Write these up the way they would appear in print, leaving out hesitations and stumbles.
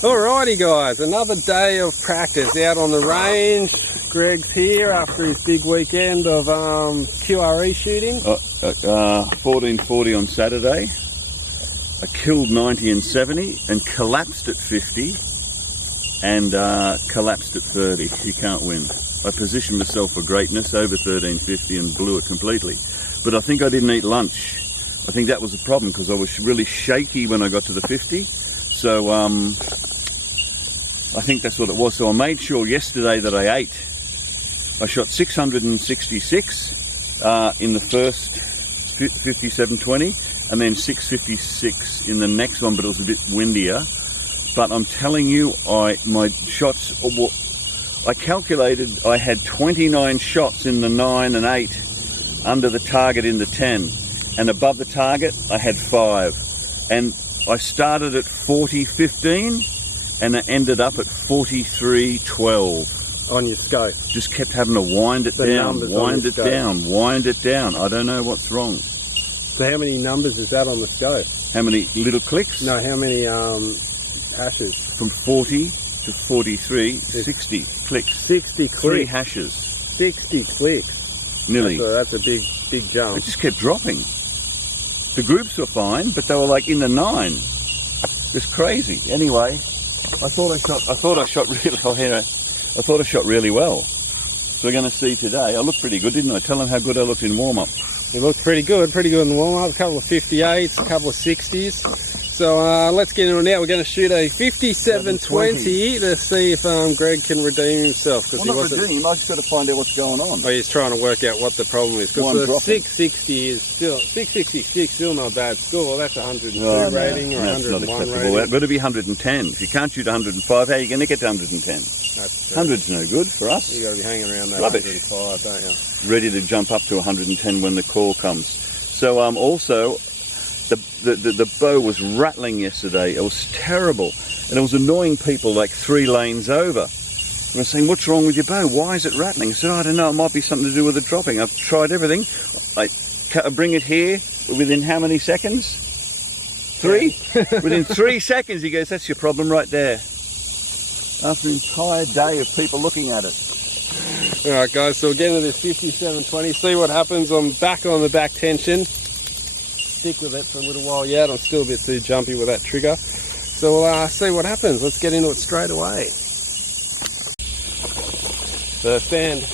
Alrighty guys, another day of practice out on the range. Greg's here after his big weekend of QRE shooting. 1440 on Saturday. I killed 90 and 70 and collapsed at 50 and collapsed at 30. You can't win. I positioned myself for greatness over 1350 and blew it completely. But I think I didn't eat lunch. I think that was the problem because I was really shaky when I got to the 50. So I think that's what it was. So I made sure yesterday that I ate. I shot 666 in the first 5720 and then 656 in the next one, but it was a bit windier. But I'm telling you, my shots, I calculated I had 29 shots in the 9 and 8 under the target in the 10, and above the target I had 5. And I started at 40.15 and I ended up at 43.12. On your scope. Just kept having to wind it down, wind it down, wind it down. I don't know what's wrong. So how many numbers is that on the scope? How many little clicks? No, how many hashes? From 40 to 43, 60 clicks. 60 clicks. 3 hashes. 60 clicks. Nearly. That's a big jump. It just kept dropping. The groups were fine, but they were like in the 9. It's crazy. Anyway, I thought I shot really well. So we're going to see today. I looked pretty good, didn't I? Tell them how good I looked in warm-up. You looked pretty good in the warm-up. A couple of 58s, a couple of 60s. So let's get into it now. We're going to shoot a 5720 to see if Greg can redeem himself. Well, not redeem. I just got to find out what's going on. Oh, he's trying to work out what the problem is. Because the 660 is still 666, still not a bad score. That's 102 rating or 101 rating. That's got to be 110. If you can't shoot 105, how are you going to get to 110? 100's no good for us. You got to be hanging around that Rubbish. 105, don't you? Ready to jump up to 110 when the call comes. So also. The bow was rattling yesterday. It was terrible. And it was annoying people like 3 lanes over. And I was saying, what's wrong with your bow? Why is it rattling? I said, I don't know. It might be something to do with the dropping. I've tried everything. I bring it here within how many seconds? 3? Within 3 seconds, he goes, that's your problem right there. After an entire day of people looking at it. All right, guys. So we're getting to this 5720. See what happens. I'm back on the back tension. Stick with it for a little while yet. I'm still a bit too jumpy with that trigger. So we'll see what happens. Let's get into it straight away. First end.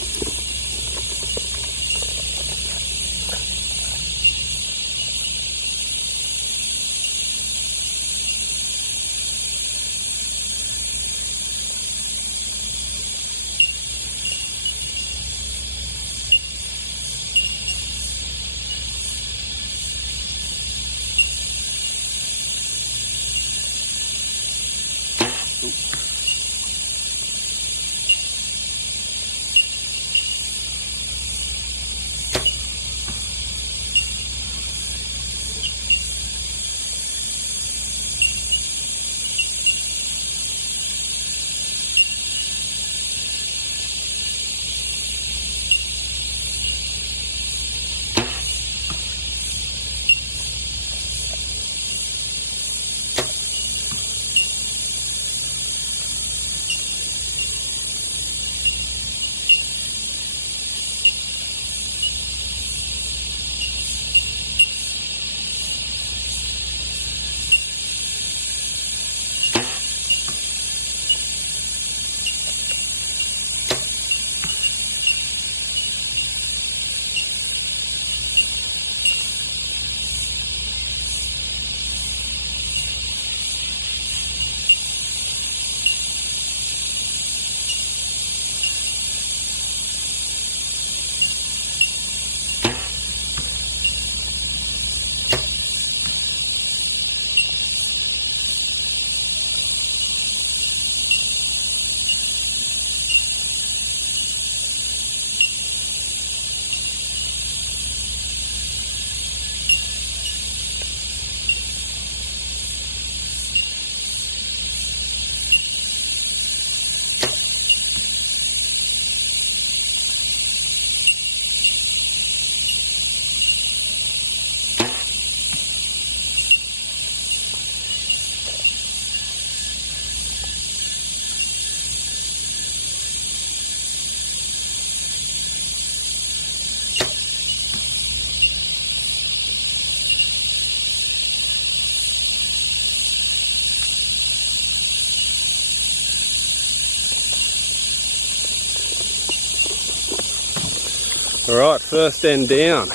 Alright, first end down.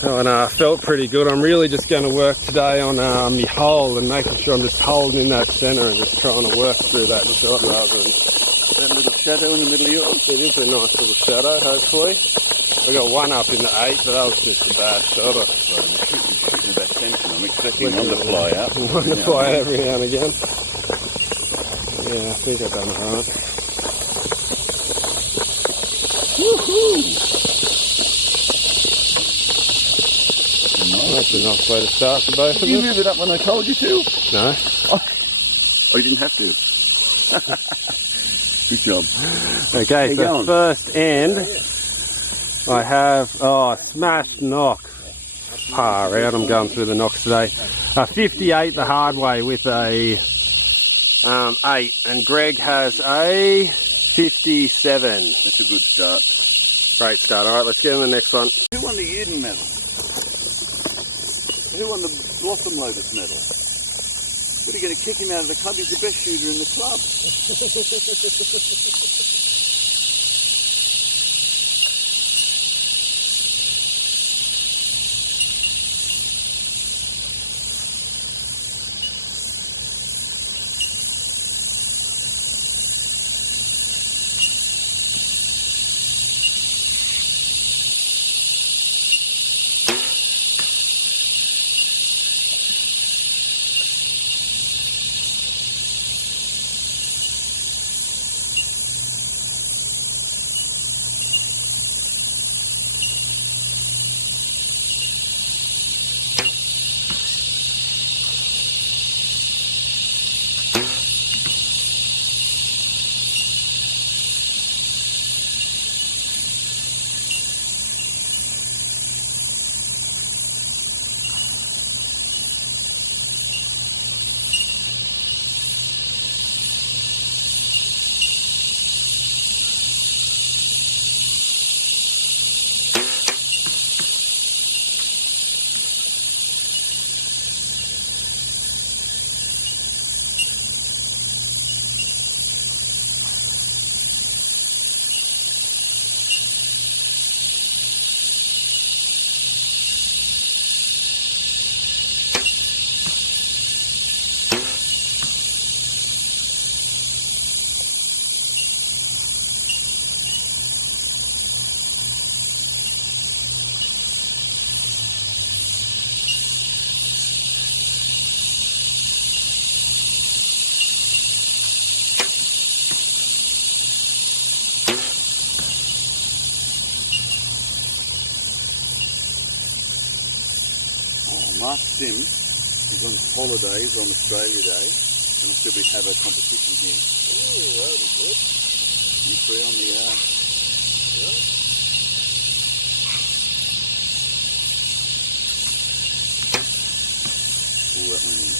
That one felt pretty good. I'm really just going to work today on my hole and making sure I'm just holding in that centre and just trying to work through that shot rather than... That little shadow in the middle of yours? It is a nice little shadow, hopefully. I got one up in the 8, but that was just a bad shot. Well, shooting about tension. I'm expecting one to fly out. One to fly out every now and again. Yeah, I think I've done it right. Woohoo! That's a nice way to start for both of us. Did you move it up when I told you to? No. Oh, you didn't have to. Good job. Okay, so first end, I have, smash knock. Par out, I'm going through the knocks today. 58 the hard way with a 8, and Greg has a 57. That's a good start. Great start. Alright, let's get in the next one. Who won the Eden medal? Who won the Blossom Lotus medal? What, are you going to kick him out of the club? He's the best shooter in the club. Mark Sim is on holidays on Australia Day, and so we have a competition here. Ooh, that'll be good. You free on the... Yeah. Oh, that one is.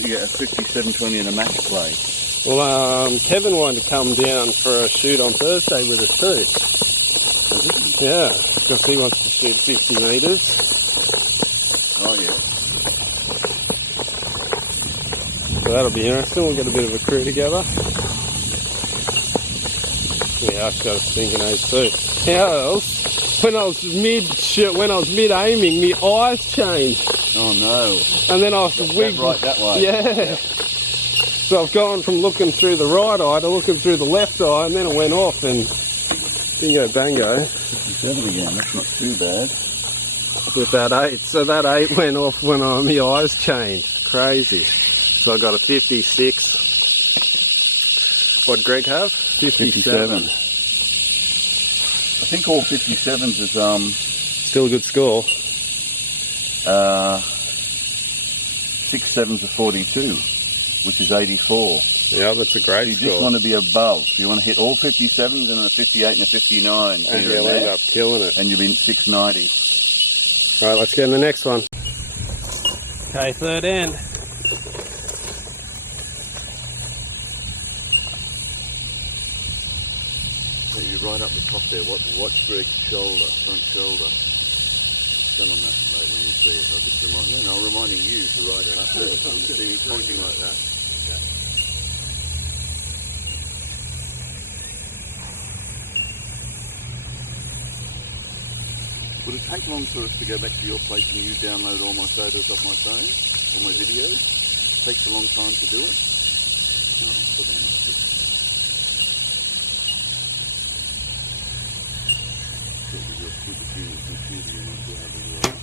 Yeah, a 57-20 and a match play. Well, Kevin wanted to come down for a shoot on Thursday with us too. Yeah, because he wants to shoot 50 metres. Oh, yeah. So that'll be interesting. We'll get a bit of a crew together. Yeah, I've got a stinking age too. How else? When I was mid-aiming, my eyes changed. Oh no. And then I was wigged right that way. Yeah. So I've gone from looking through the right eye to looking through the left eye, and then it went off and bingo bango. 57 again, that's not too bad. With that 8. So that 8 went off when my eyes changed. Crazy. So I got a 56. What'd Greg have? 57. I think all 57s is still a good score. 6 7s are 42, which is 84. Yeah, that's a great You score. just want to be above. You want to hit all 57s and a 58 and a 59. And you'll end up killing it. And you'll be 690. All right, let's get in the next one. Okay, third end. So you're right up the top there. Watch Greg's shoulder, front shoulder. Tell him that mate, when you see it. I'll just I'm reminding you to ride it up there. You see me pointing like that. Would it take long for us to go back to your place and you download all my photos off my phone, all my videos? It takes a long time to do it? No, put it in the stick. So with your superhuman computer, you might be able to do it.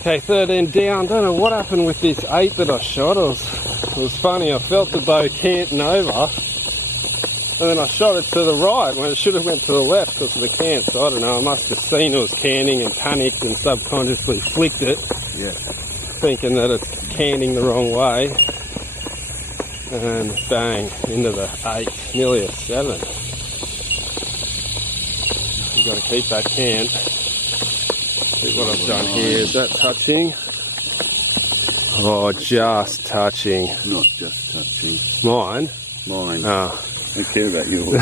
Okay, third end down. Don't know what happened with this 8 that I shot. It was funny. I felt the bow canting over, and then I shot it to the right when it should have went to the left because of the cant. So I don't know. I must have seen it was canting and panicked and subconsciously flicked it, thinking that it's canting the wrong way. And bang, into the 8, nearly a 7. You've got to keep that cant. See what I've done here. Is that touching? Oh, just touching. Not just touching. Mine? Mine. Oh. I don't care about yours.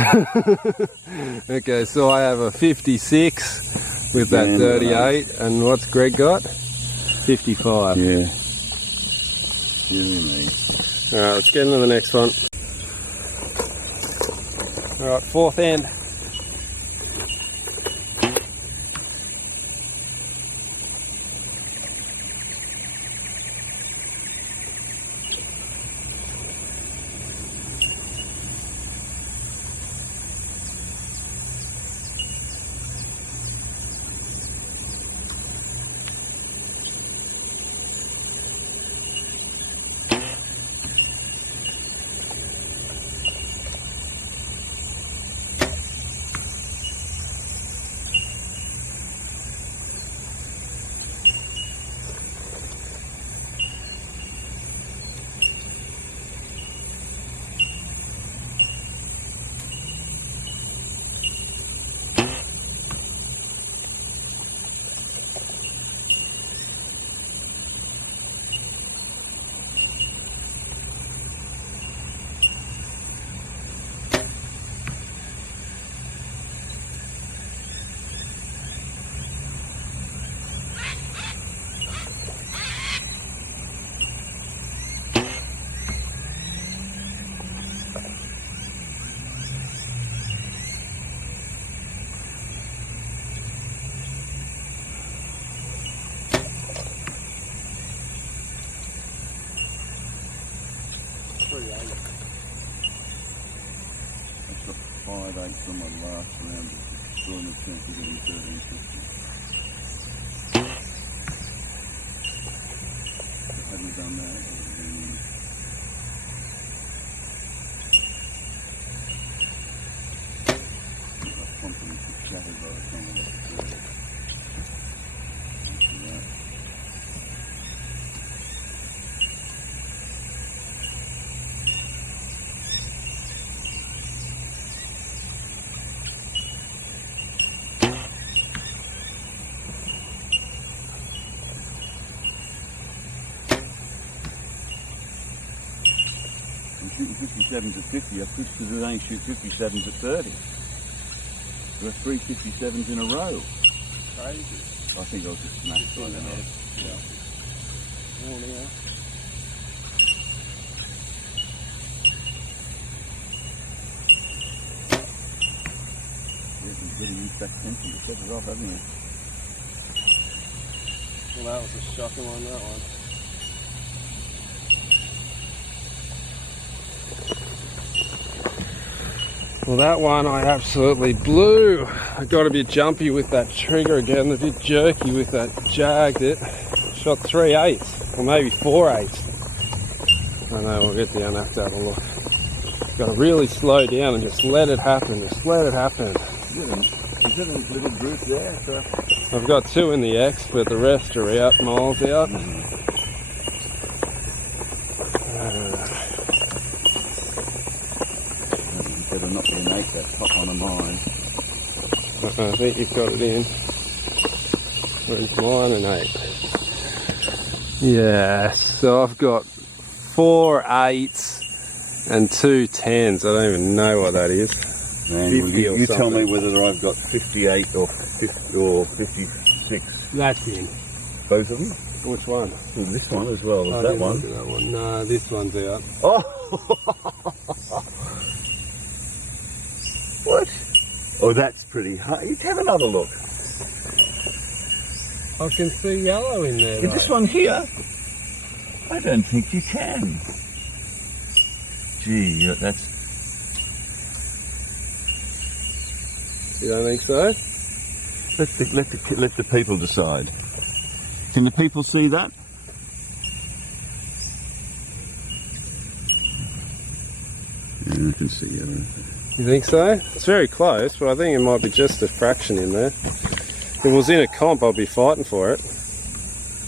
Okay, so I have a 56 with that 38. And what's Greg got? 55. Yeah. Jimmy. Alright, let's get into the next one. Alright, fourth end. 3/8. I shot 5/8 on my last round. Still in the chance of getting 1350. Hadn't we done that, it would have been my confidence was shattered by the time I got to third. I'm shooting 57s at 50, I switched to the only shoot 57s at 30. There were 3 57s in a row. Crazy. I think I was just smashed by then. Yeah. Worn out. You're getting used to that tension to set it off, haven't you? Well, that was a shocking one, that one. Well, that one I absolutely blew. I got a bit jumpy with that trigger again, a bit jerky with that, jagged it. Shot 3/8, or maybe 4/8. I know, we'll get down, have to have a look. Got to really slow down and just let it happen, just let it happen. Is it a little group there? So I've got 2 in the X, but the rest are out, miles out. Better not be an 8, that top one of mine. I think you've got it in. Where's mine? An 8. Yeah, so I've got 4 8s and 2 10s. I don't even know what that is. Man, you tell me whether I've got 58 or 50 or 56. That's in. Both of them? Which one? Well, this one as well as that one. That one. No, this one's out. Oh! What? Oh, that's pretty hard. You have another look. I can see yellow in there. Is this one here? I don't think you can. Gee, that's... You don't think so? Let the people decide. Can the people see that? Yeah, I can see yellow. You think so? It's very close, but I think it might be just a fraction in there. If it was in a comp, I'd be fighting for it.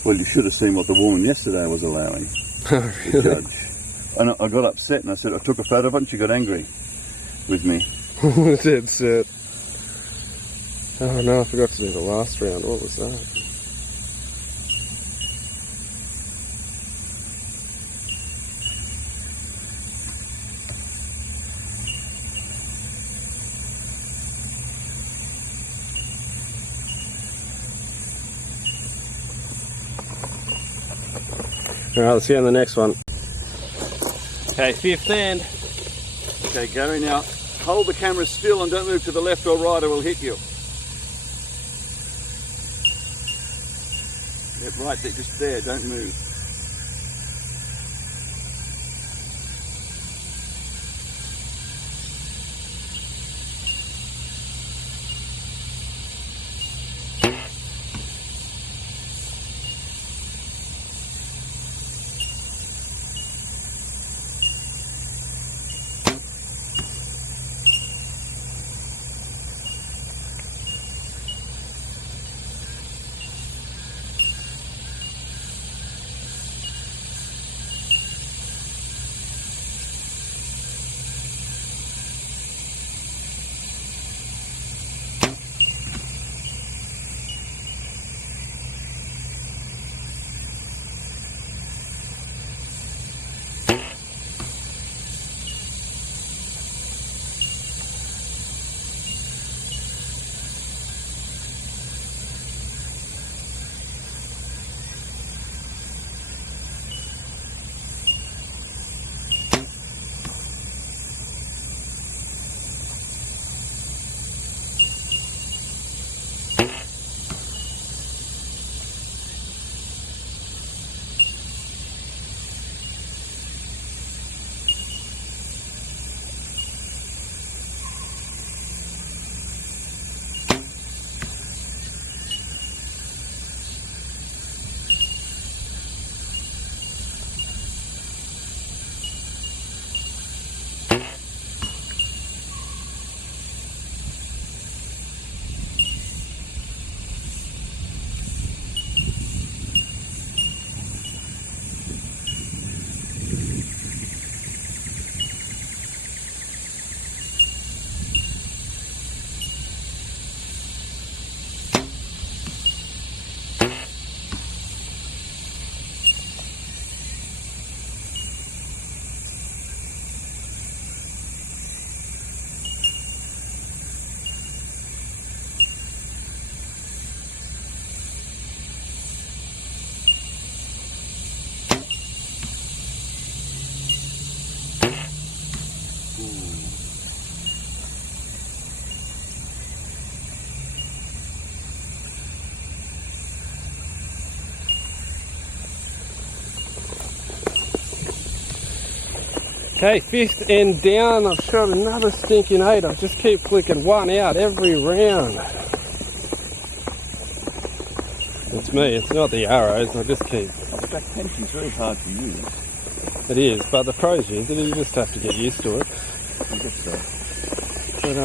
Well, you should have seen what the woman yesterday was allowing. Oh, really? The judge. And I got upset and I said, I took a photo of it and she got angry with me. Dead set. Oh no, I forgot to do the last round. What was that? Alright, let's see you on the next one. Okay, 5th end. Okay, Gary, now hold the camera still and don't move to the left or right or it will hit you. Yep, right there, just there, don't move. Okay, 5th end down. I've shot another stinking 8. I just keep flicking one out every round. It's me, it's not the arrows. I just keep... That tension's very hard to use. It is, but the pros use it. You just have to get used to it. I guess so. But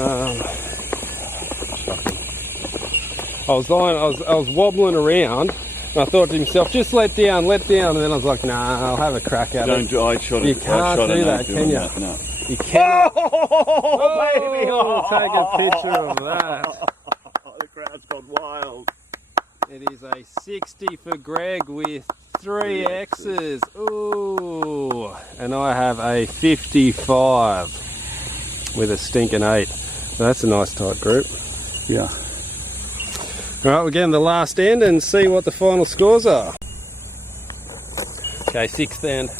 I was wobbling around, and I thought to myself, just let down, and then I was like, nah, I'll have a crack at it. I shot it. You can't do that, can you? No. You can't. Oh, baby! Take a picture of that. The crowd's gone wild. It is a 60 for Greg with 3 X's. Ooh, and I have a 55 with a stinking 8. So that's a nice tight group. Yeah. Alright, we're getting the last end and see what the final scores are. Okay, 6th end.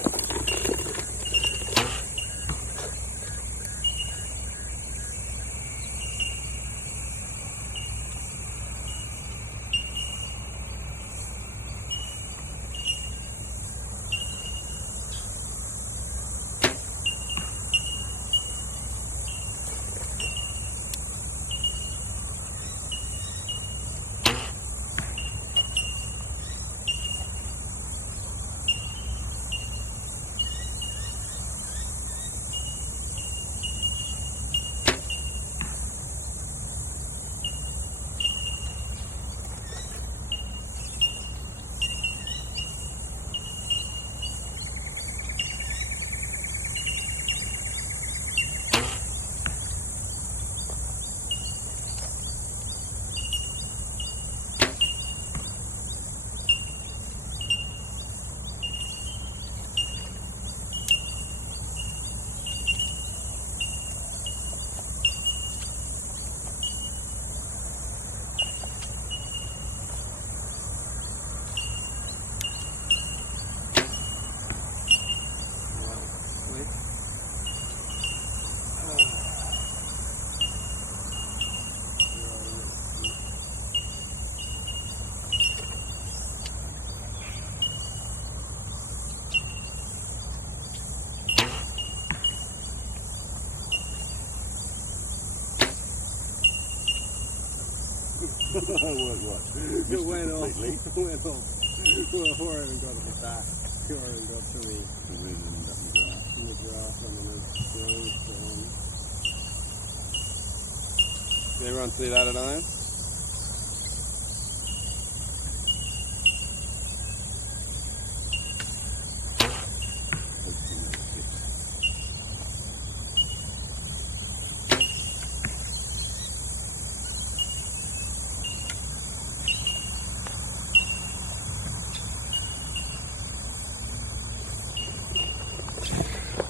It went off. Before I even got to the back. Before I even got to me. In the grass underneath. Did everyone see that at home?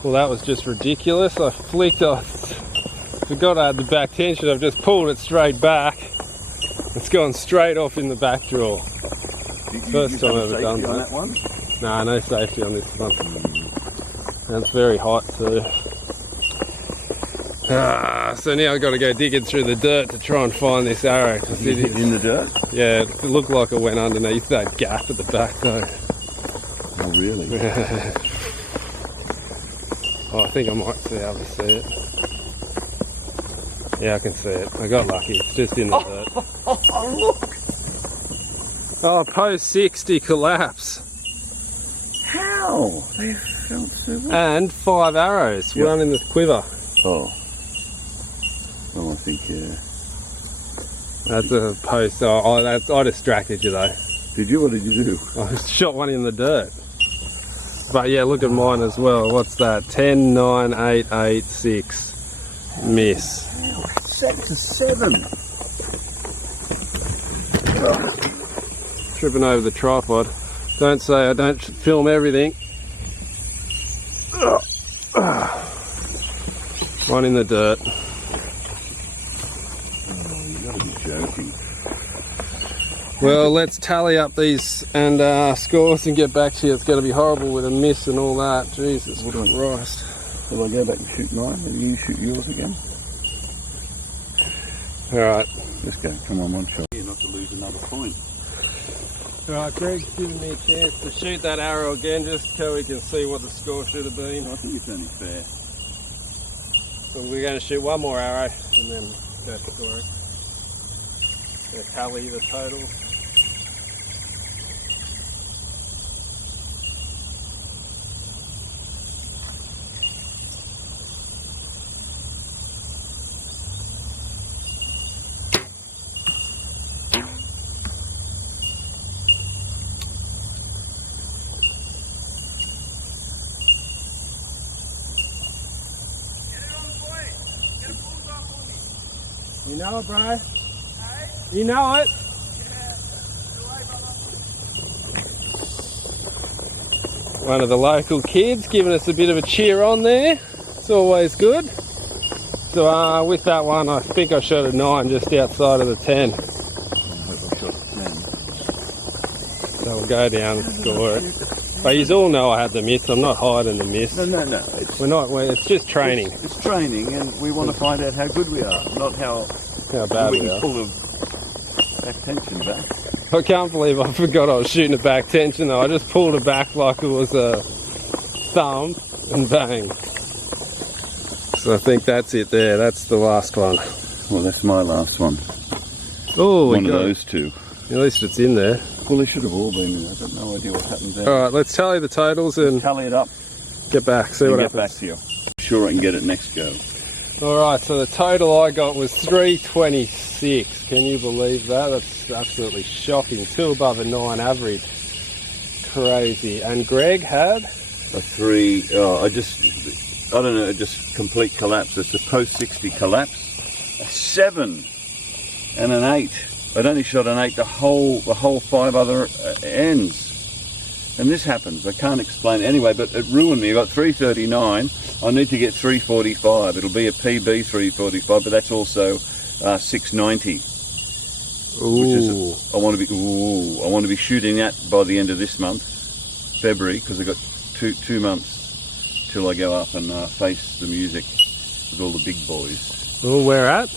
Well, that was just ridiculous. I flicked off. Forgot I had the back tension. I've just pulled it straight back. It's gone straight off in the back drawer. First time I've ever done that. One? Nah, no safety on this one. And it's very hot too. So now I've got to go digging through the dirt to try and find this arrow. In the dirt? Yeah, it looked like it went underneath that gap at the back though. Oh, really? Oh, I think I might be able to see it. Yeah, I can see it. I got lucky. It's just in the dirt. Oh, look! Oh, post 60 collapse. How? They felt so well. And 5 arrows. Yep. One in the quiver. Oh. Well, I think, That's a post. I distracted you though. Did you? What did you do? I shot one in the dirt. But yeah, look at mine as well. What's that? 10, 9, 8, 8, 6. Miss. Set to 7. Tripping over the tripod. Don't say I don't film everything. One in the dirt. Oh, you gotta be joking. Well, let's tally up these and scores and get back to you. It's going to be horrible with a miss and all that. Jesus Christ. Will I go back and shoot mine? Will you shoot yours again? Alright. Let's go. Come on, one shot. Not to lose another point. Alright, Greg's giving me a chance to shoot that arrow again just so we can see what the score should have been. I think it's only fair. So we're going to shoot one more arrow and then go score it. Going to tally the totals. You know it, bro? You know it? One of the local kids giving us a bit of a cheer on there. It's always good. So with that one, I think I shot a 9 just outside of the 10. I hope I shot a 10. So we'll go down and score it. But you all know I had the miss. I'm not hiding the miss. No. It's just training. It's training, and we want to find out how good we are, not how bad we we can are. pull the back tension back. I can't believe I forgot I was shooting a back tension though. I just pulled it back like it was a thumb and bang. So I think that's it there. That's the last one. Well, that's my last one. Oh, One of those two. At least it's in there. Well, they should have all been in. I've got no idea what happened there. Alright, let's tally the totals and Tally it up. get back, see what Get happens. back to you. I'm sure I can get it next go. Alright, so the total I got was 326. Can you believe that? That's absolutely shocking. 2 above a 9 average. Crazy. And Greg had? A 3. I don't know, just complete collapse. It's a post 60 collapse. A 7 and an 8. I'd only shot an 8 the whole 5 other ends. And this happens. I can't explain it anyway, but it ruined me. I got 339. I need to get 345. It'll be a PB 345, but that's also 690. Ooh. Which is I want to be shooting that by the end of this month, February, because I've got two months till I go up and face the music with all the big boys. Oh, where at?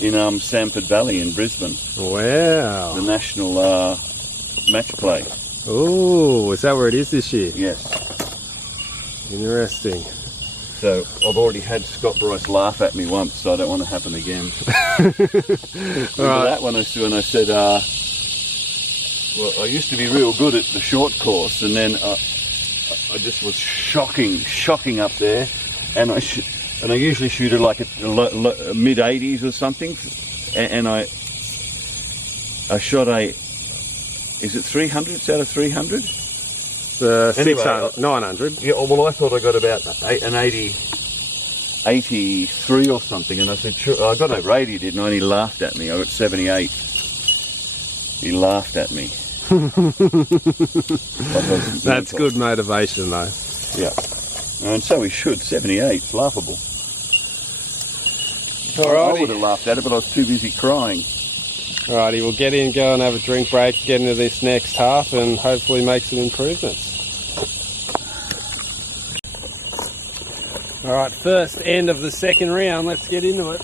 In Samford Valley in Brisbane. Wow. The national match play. Oh, is that where it is this year? Yes. Interesting. So I've already had Scott Bryce laugh at me once, so I don't want to happen again. Remember that when I said, well, I used to be real good at the short course, and then I just was shocking up there, and I usually shoot at like a mid 80s or something, and I shot a, is it 300s out of 300? Anyway, 600, 900. Yeah, well, I thought I got about an 83 or something, and I said, sure, I got over 80, didn't I? And he laughed at me. I got 78. He laughed at me. That's good motivation, though. Yeah. And so he should. 78. It's laughable. I would have laughed at it, but I was too busy crying. Alrighty, we'll get in, go and have a drink break, get into this next half, and hopefully make some improvements. Alright, first end of the second round, let's get into it.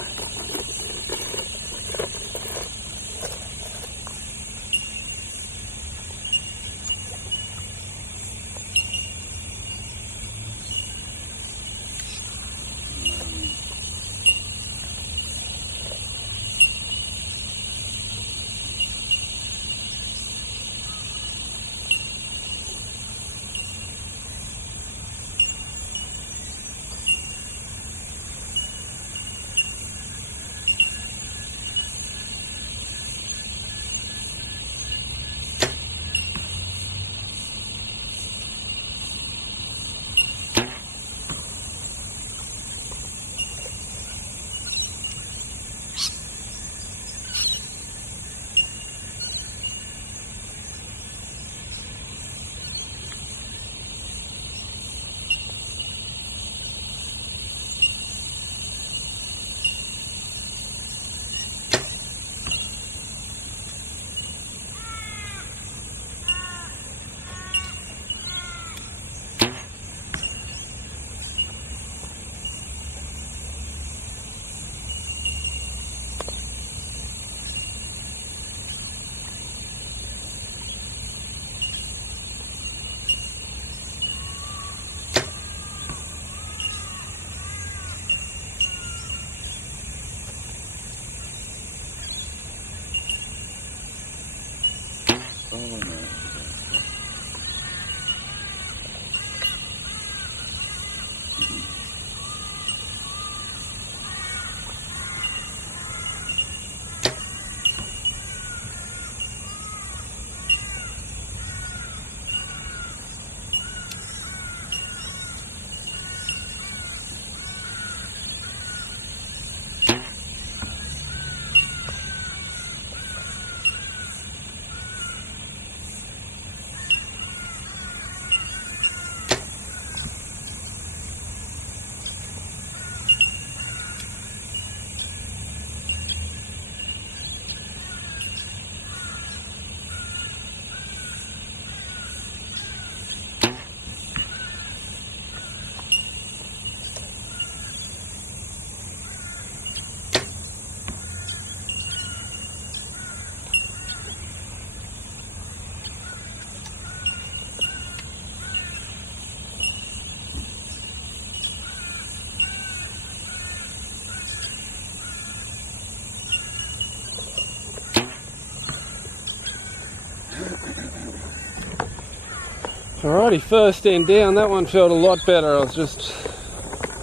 Alrighty, first end down. That one felt a lot better. I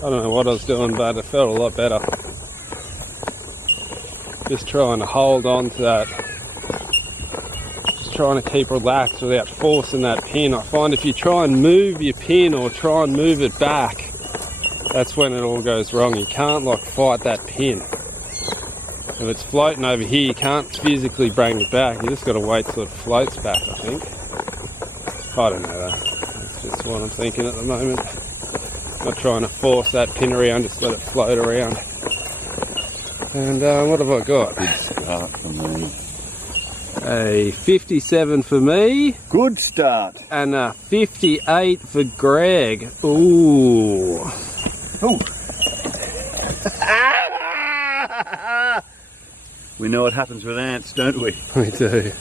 don't know what I was doing, but it felt a lot better. Just trying to hold on to that. Just trying to keep relaxed without forcing that pin. I find if you try and move your pin or try and move it back, that's when it all goes wrong. You can't like fight that pin. If it's floating over here, you can't physically bring it back. You just got to wait till it floats back, I think. I don't know though. That's just what I'm thinking at the moment. Not trying to force that pin around, just let it float around. And what have I got? Good start for me. A 57 for me. Good start. And a 58 for Greg. Ooh. Ooh. We know what happens with ants, don't we? We do.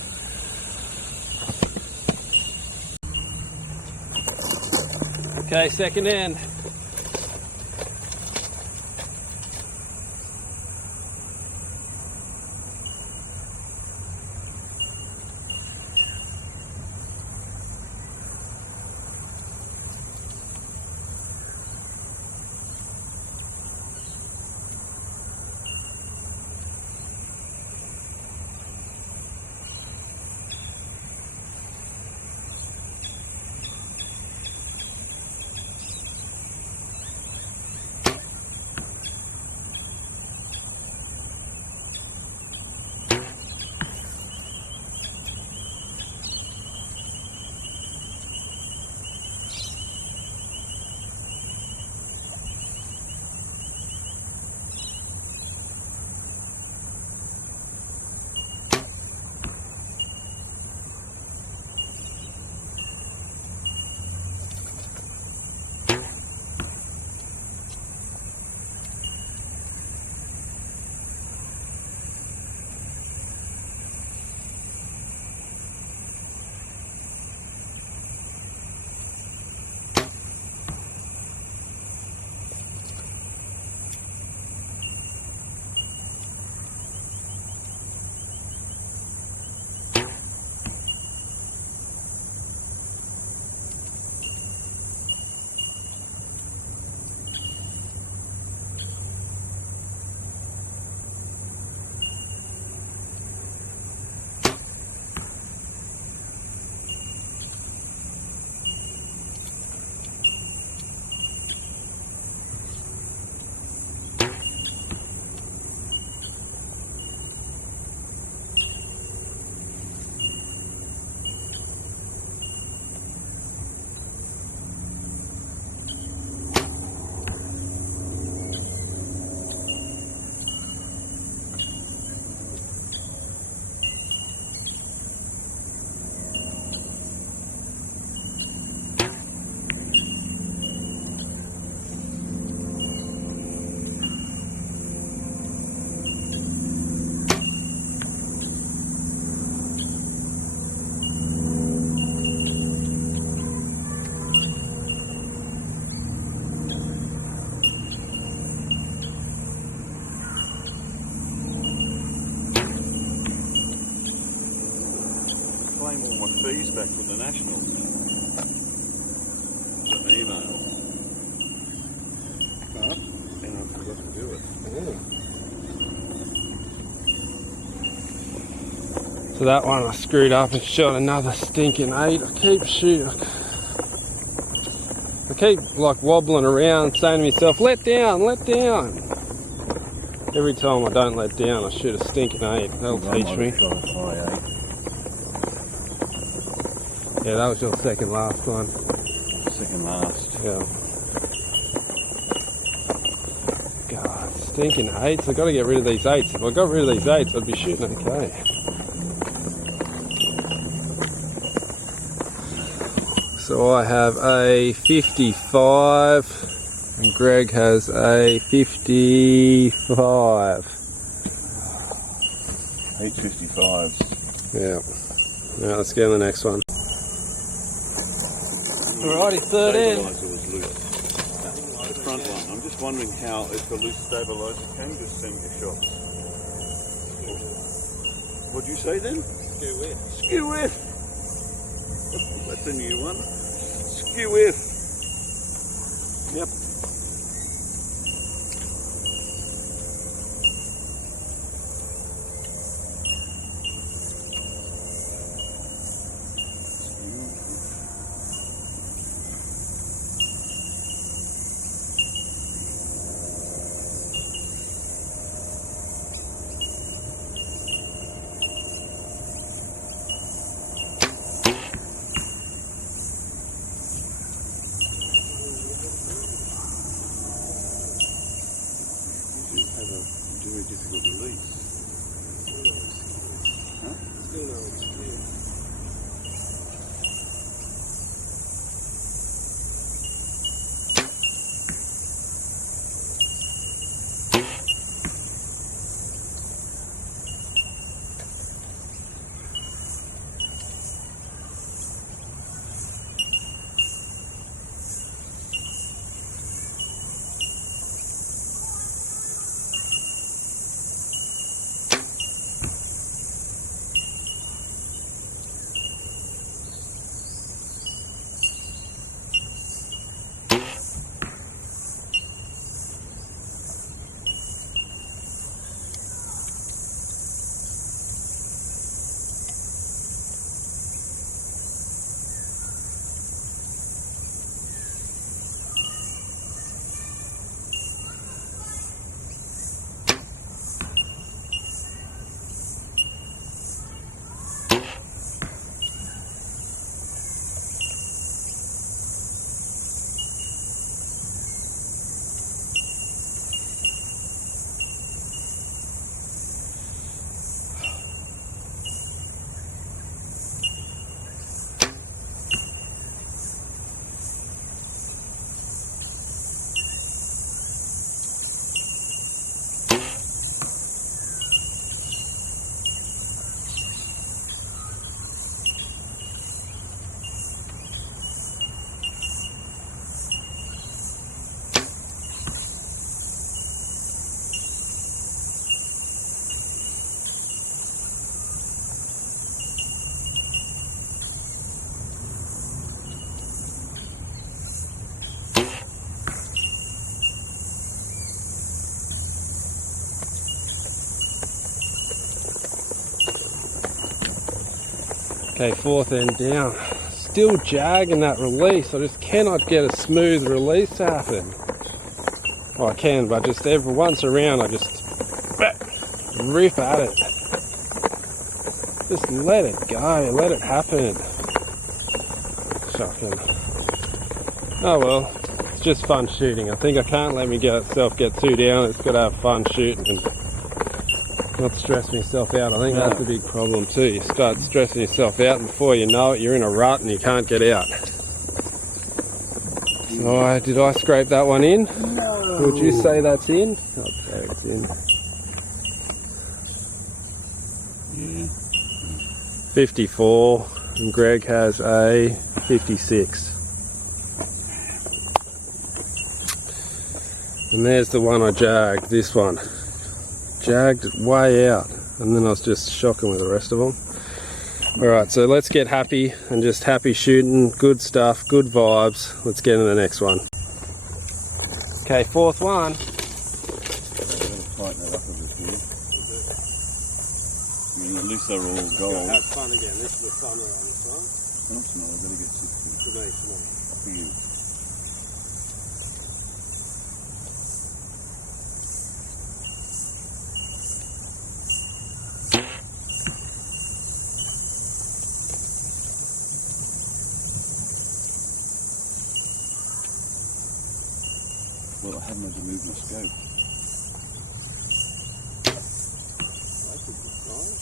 Okay, second end. All my fees back from the Nationals. Got an email. Huh? And I forgot to do it. Oh. So that one I screwed up and shot another stinking 8. I keep shooting. I keep like wobbling around saying to myself, let down, let down. Every time I don't let down, I shoot a stinking 8. That'll teach me. Yeah, that was your second last one. Second last. Yeah. God, stinking 8s. I've got to get rid of these 8s. If I got rid of these 8s, I'd be shooting okay. So I have a 55 and Greg has a 55. 855s. Yeah. Alright, let's get on the next one. Alrighty, third end. Stabiliser was loose. The front one. I'm just wondering how, if the loose stabiliser can just send you shots. What'd you say then? Skew with. Skew with! That's a new one. accu with. Yep. Very difficult release. Huh? Still no excuse. Okay, fourth end down. Still jagging that release. I just cannot get a smooth release to happen. Well, I can, but just every once around I just rip at it. Just let it go, let it happen. Shocking. Oh well, it's just fun shooting. I think I can't let myself get too down. It's got to have fun shooting and not stress myself out. I think that's a big problem too. You start stressing yourself out and before you know it you're in a rut and you can't get out. So did I scrape that one in? No. Would you say that's in? Okay, it's in. Yeah. 54 and Greg has a 56. And there's the one I jagged, this one. Jagged it way out and then I was just shocking with the rest of them. Alright, so let's get happy and just happy shooting, good stuff, good vibes. Let's get into the next one. Okay, fourth one. I've got to tighten that up a bit here. I mean, at least they're all gold. Have fun again. This is the sun around this one. That's not, I've got to get 60. Good night, come on. For you. Well, I haven't had to move my scope. That's a good sign.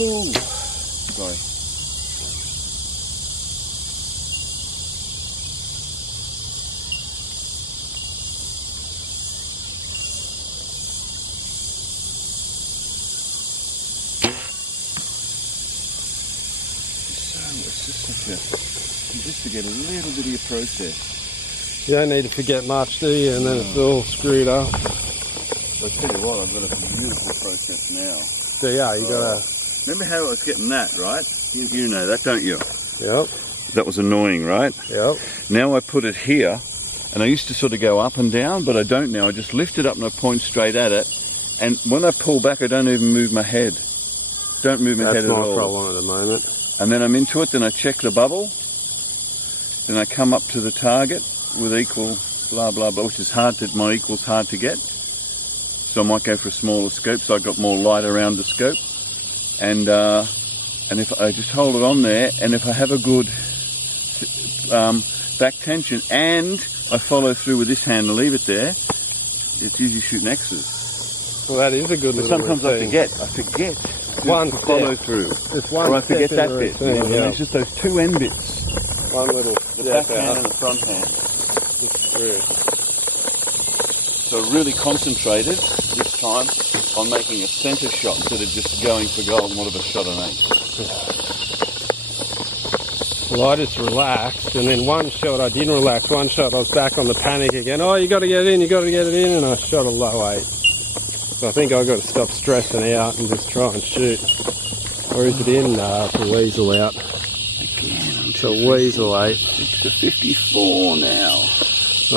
Ooh. Sorry. It's just such a, just to get a little bit of your process. You don't need to forget much, do you? And then it's all screwed up. I'll tell you what, I've got a beautiful process now. So yeah, you gotta... Remember how I was getting that, right? You know that, don't you? Yep. That was annoying, right? Yep. Now I put it here, and I used to sort of go up and down, but I don't now. I just lift it up and I point straight at it. And when I pull back, I don't even move my head. Don't move my head at all. That's my problem at the moment. And then I'm into it, then I check the bubble. Then I come up to the target with equal blah, blah, blah, which is hard to, my equal's hard to get. So I might go for a smaller scope, so I've got more light around the scope. And if I just hold it on there, and if I have a good back tension, and I follow through with this hand and leave it there, it's usually shooting X's. Well, that is a good But little sometimes routine. I forget One to follow step. through. Just one Or I forget step in that the bit. routine, And yeah. it's just those two end bits. One little The step back hand out. and the front hand. Just through. So really concentrated this time on making a centre shot instead of just going for goal and what of a shot on 8. Well, I just relaxed, and then one shot I didn't relax. One shot I was back on the panic again. Oh, you got to get it in, you got to get it in, and I shot a low 8. So I think I've got to stop stressing out and just try and shoot. Or is it in? Nah, it's a weasel out. Again, It's a weasel 8. It's a 54 now.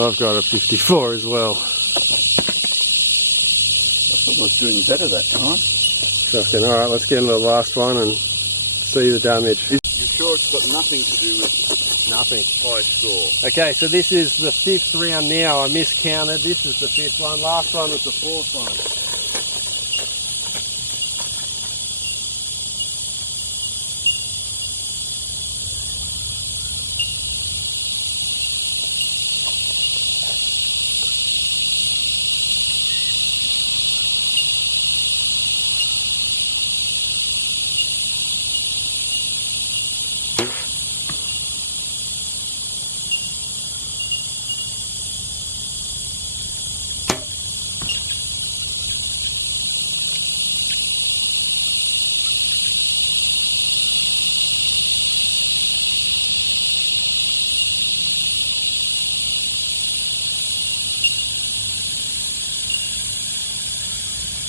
I've got a 54 as well. I thought I was doing better that time. Shocking. Alright, let's get into the last one and see the damage. You sure it's got nothing to do with Nothing. high score? Okay, so this is the 5th round now. I miscounted. This is the 5th one. Last one was the 4th one.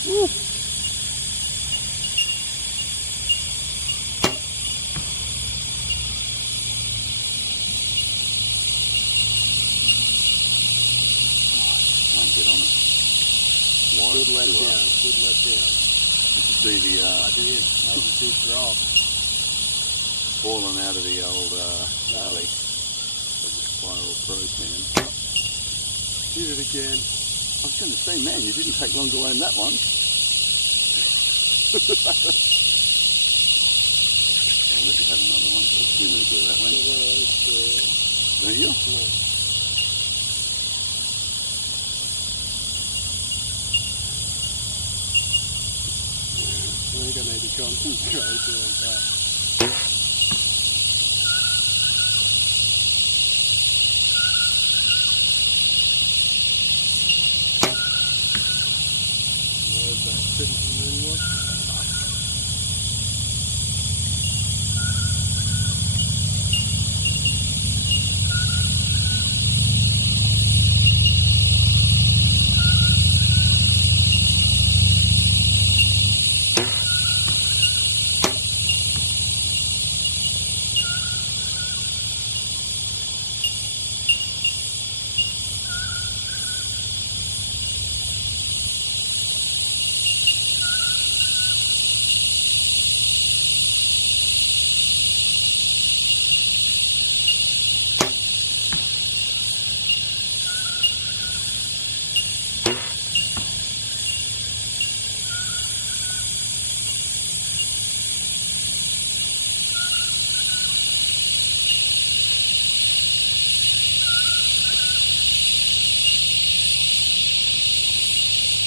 Woo. Can't get on it. Good let down, good let down. You can see the I did. That was a big drop. falling out of the old valley. So the spiral protein. Did it again. I was going to say, man, you didn't take long to learn that one. I'll let you have another one. Let's do that one. Don't you? No. I think I need to concentrate on that.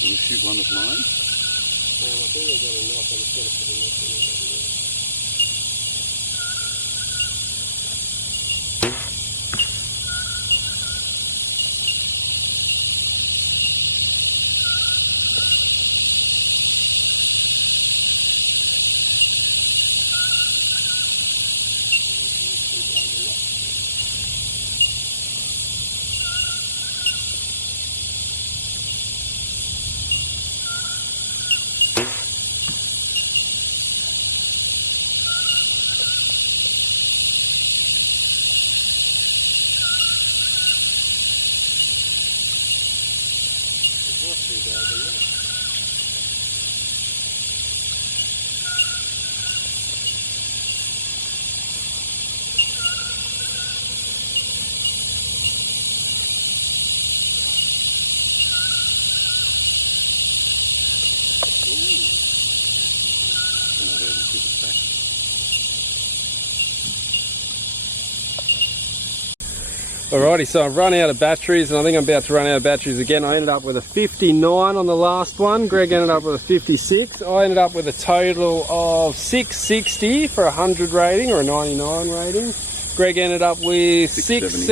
Want to shoot one of mine? I think I got enough. I'm just going to put enough in it. Alrighty, so I've run out of batteries, and I think I'm about to run out of batteries again. I ended up with a 59 on the last one. Greg ended up with a 56. I ended up with a total of 660 for a 100 rating or a 99 rating. Greg ended up with 670.